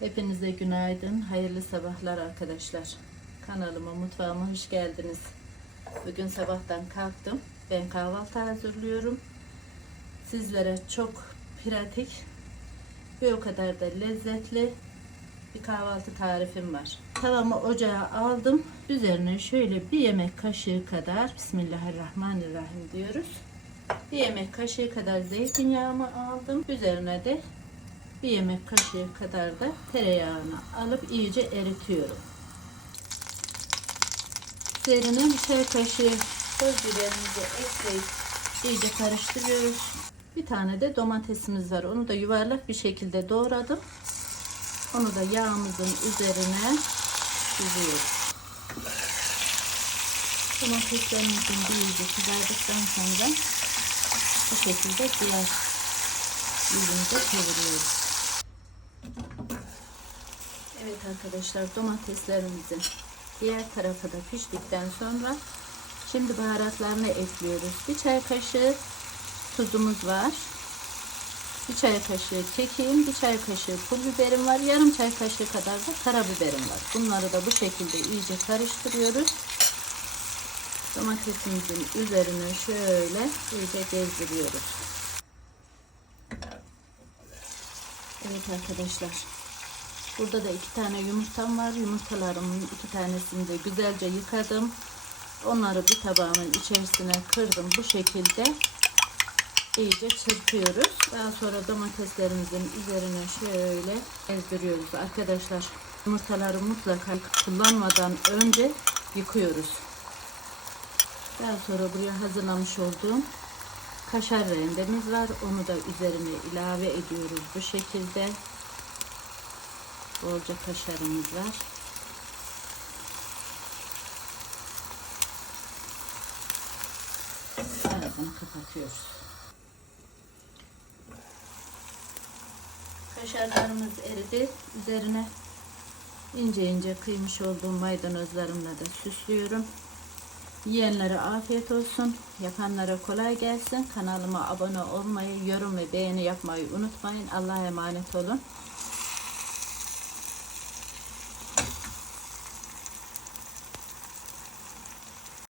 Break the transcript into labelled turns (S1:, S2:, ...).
S1: Hepinize günaydın, hayırlı sabahlar arkadaşlar. Kanalıma, mutfağıma hoş geldiniz. Bugün sabahtan kalktım. Ben kahvaltı hazırlıyorum. Sizlere çok pratik ve o kadar da lezzetli bir kahvaltı tarifim var. Tavamı ocağa aldım. Üzerine şöyle bir yemek kaşığı kadar Bismillahirrahmanirrahim diyoruz. Bir yemek kaşığı kadar zeytinyağımı aldım. Üzerine de bir yemek kaşığı kadar da tereyağını alıp iyice eritiyorum. Üzerine bir çay kaşığı toz biberimizi ekleyip iyice karıştırıyoruz. Bir tane de domatesimiz var. Onu da yuvarlak bir şekilde doğradım. Onu da yağımızın üzerine süzüyoruz. Domateslerimizin iyice kızardıktan sonra bu şekilde diğer yüzümüze çeviriyoruz. Evet arkadaşlar domateslerimizin diğer tarafı da piştikten sonra şimdi baharatlarını ekliyoruz. Bir çay kaşığı tuzumuz var. Bir çay kaşığı kekiğim, bir çay kaşığı pul biberim var. Yarım çay kaşığı kadar da karabiberim var. Bunları da bu şekilde iyice karıştırıyoruz. Domatesimizin üzerine şöyle iyice gezdiriyoruz. Evet arkadaşlar. Burada da iki tane yumurtam var. Yumurtalarımın iki tanesini de güzelce yıkadım. Onları bir tabağımın içerisine kırdım. Bu şekilde iyice çırpıyoruz. Daha sonra domateslerimizin üzerine şöyle ezdiriyoruz. Arkadaşlar yumurtaları mutlaka kullanmadan önce yıkıyoruz. Daha sonra buraya hazırlamış olduğum kaşar rendemiz var. Onu da üzerine ilave ediyoruz bu şekilde. Bolca kaşarımız var. Ağzını kapatıyoruz. Kaşarlarımız eridi. Üzerine ince ince kıymış olduğum maydanozlarımla da süslüyorum. Yiyenlere afiyet olsun. Yapanlara kolay gelsin. Kanalıma abone olmayı, yorum ve beğeni yapmayı unutmayın. Allah'a emanet olun.